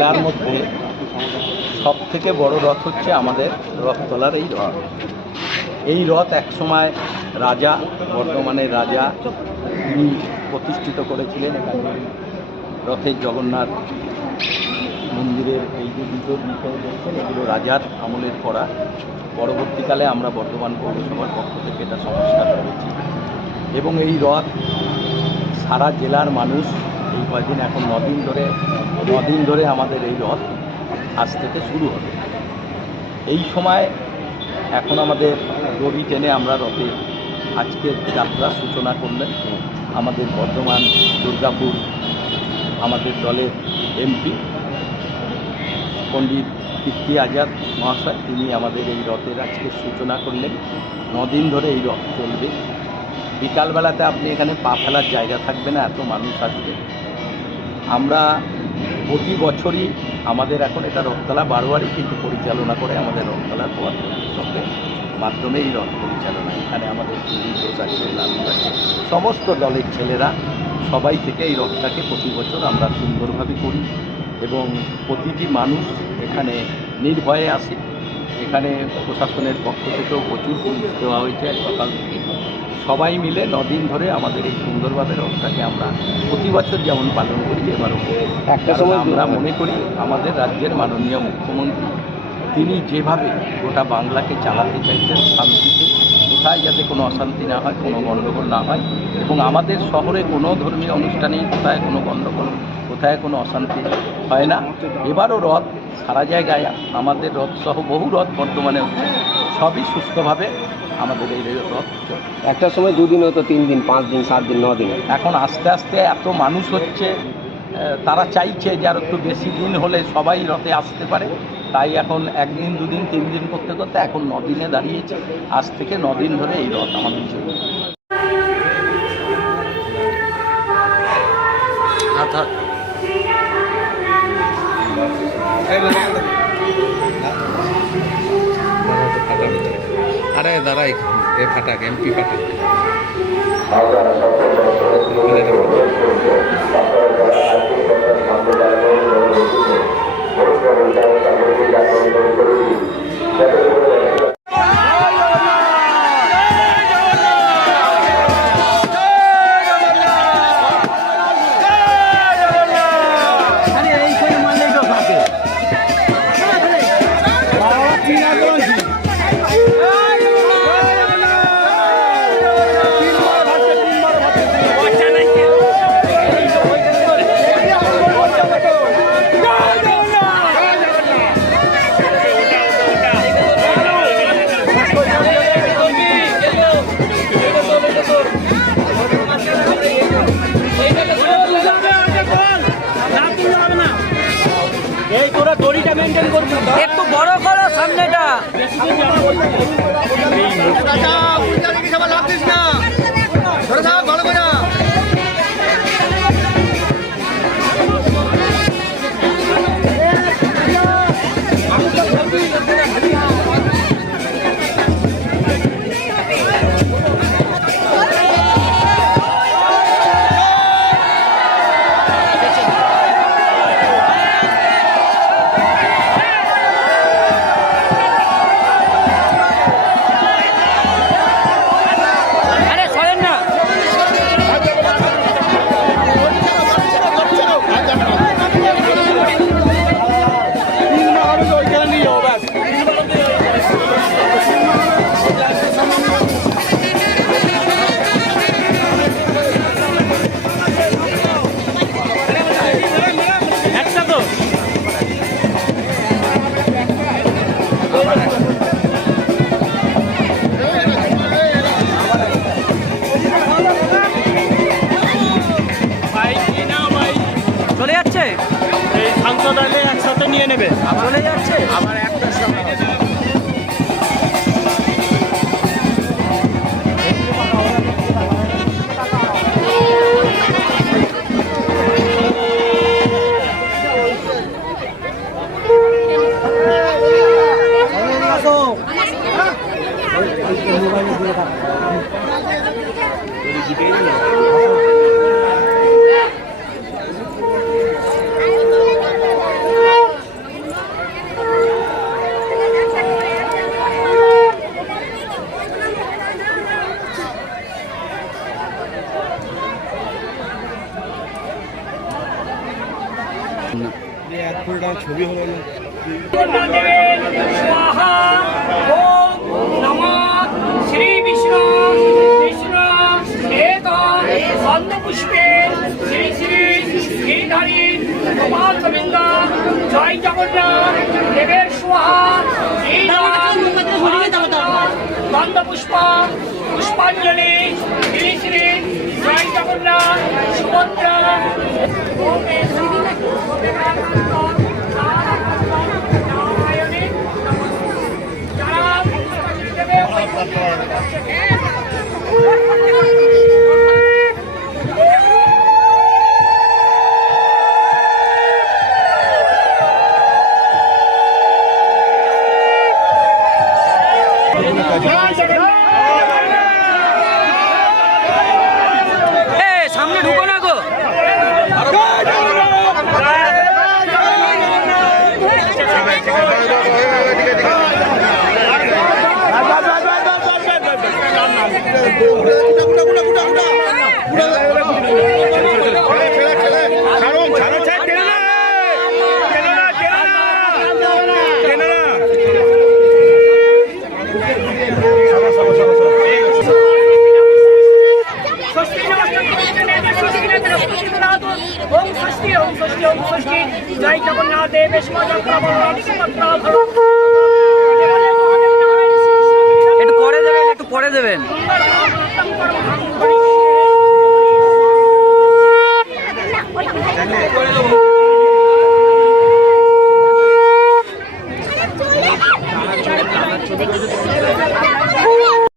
জেলার মধ্যে সব থেকে বড় রথ হচ্ছে আমাদের রথতলার এই রথ। এই রথ একসময় রাজা, বর্তমানের রাজা, তিনি প্রতিষ্ঠিত করেছিলেন। এখানে রথের জগন্নাথ মন্দিরের এই যে দুটো বিষয় দেখছেন, এগুলো রাজার আমলের করা। পরবর্তীকালে আমরা বর্ধমান পৌরসভার পক্ষ থেকে এটা সংস্কার করেছি এবং এই রথ সারা জেলার মানুষ এই কয়দিন, এখন 9 দিন ধরে আমাদের এই রথ আজ থেকে শুরু হবে। এই সময় এখন আমাদের দড়ি টেনে আমরা রথে আজকের যাত্রার সূচনা করলেন আমাদের বর্ধমান দুর্গাপুর আমাদের দলের এমপি পণ্ডিত কীর্তি আজাদ মহাশয়, তিনি আমাদের এই রথের আজকে সূচনা করলেন। 9 দিন ধরে এই রথ চলবে। বিকালবেলাতে আপনি এখানে পা ফেলার জায়গা থাকবে না, এত মানুষ আসবে। আমরা প্রতি বছরই আমাদের এখন এটা রথতলা বারোয়ারি কিন্তু পরিচালনা করে আমাদের রথতলার পরিষদের মাধ্যমে এই রথ পরিচালনা। এখানে আমাদের পুলিশ আছে, লালু আছে, সমস্ত দলের ছেলেরা সবাই থেকে এই রথটাকে প্রতি বছর আমরা সুন্দরভাবে করি এবং প্রতিটি মানুষ এখানে নির্ভয়ে আসে। এখানে প্রশাসনের পক্ষ থেকেও প্রচুর পুলিশ দেওয়া হয়েছে সকাল থেকে। সবাই মিলে 9 দিন ধরে আমাদের এই সুন্দরভাবে রথটাকে আমরা প্রতি বছর যেমন পালন করি এবারও একটা সময় আমরা মনে করি আমাদের রাজ্যের মাননীয় মুখ্যমন্ত্রী তিনি যেভাবে গোটা বাংলাকে চালাতে চাইছেন শান্তিতে, কোথায় যাতে কোনো অশান্তি না হয়, কোনো গণ্ডগোল না হয় এবং আমাদের শহরে কোনো ধর্মীয় অনুষ্ঠানেই কোথায় কোনো গণ্ডগোল, কোথায় কোনো অশান্তি হয় না। এবারও রথ সারা জায়গায় আমাদের রথ সহ বহু রথ বর্তমানে হচ্ছে, সবই সুস্থভাবে আমাদের এই রথ। একটা সময় 2 দিন হতো, 3 দিন, 5 দিন, 7 দিন, 9 দিন। এখন আস্তে আস্তে এত মানুষ হচ্ছে, তারা চাইছে যে আর একটু বেশি দিন হলে সবাই রথে আসতে পারে। তাই এখন 1 দিন, 2 দিন, 3 দিন করতে করতে এখন 9 দিনে দাঁড়িয়েছে। আজ থেকে 9 দিন ধরে এই রথ আমাদের চলবে। আরে দাঁড়াই এ ফাটাক, এমপি ফাটাক। একটু বড় করো সামনেটা। চলে যাচ্ছে এই সাংসদ আলে একসাথে নিয়ে নেবে, চলে যাচ্ছে আবার একটা সময়। स्वाहा ओम नमः श्री विष्णु विष्णु एक अन्नपुष्पे श्री श्री गिरिधारी गोपाल गोविंद जय जगन्नाथ देवेर स्वाहा गंध पुष्प पुष्पांजलि श्री श्री जय जगन्नाथ सुभद्रा সামনে ঢুকো না গো। जय जगन्नाथ देवेश একটু পরে দেবেন, একটু পরে দেবেন। চলে